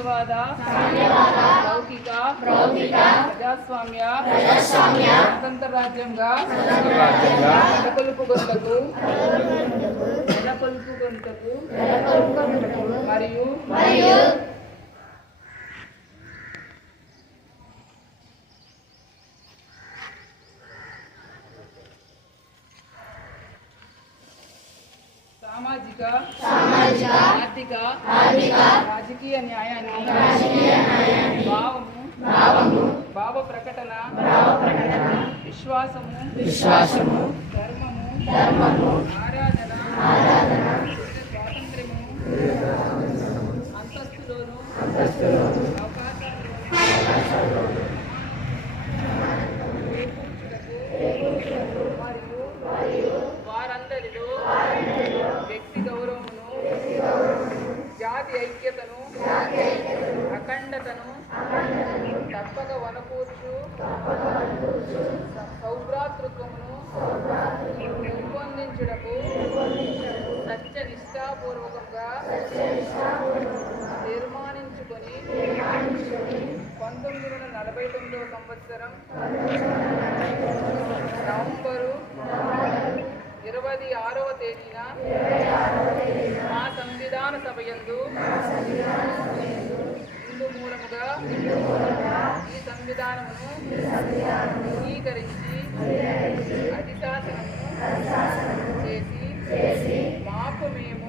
సామ్యవాద లౌకిక ప్రజాస్వామ్య స్వతంత్ర రాజ్యంగా నెలకొల్పుకొనుటకు మరియు సామాజిక ఆర్థిక రాజకీయ న్యాయాన్ని భావ ప్రకటన విశ్వాసము ధర్మము ఆరాధన స్వాతంత్ర్యము అంతస్తులోను మరియు వారందరిలో వ్యక్తి గౌరవమును జాతి ఐక్యతను అఖండతను తప్పక వనకూర్చు సౌభ్రాతృత్వమును పెంపొందించుటకు సత్యనిష్టాపూర్వకంగా తీర్మానించుకొని 1949 సంవత్సరం నవంబరు 26వ తేదీన మా సంవిధాన సభయందు హిందూ మూలముగా ఈ సంవిధానమును అంగీకరించి అధిశాసనము చేసి మాకు మేము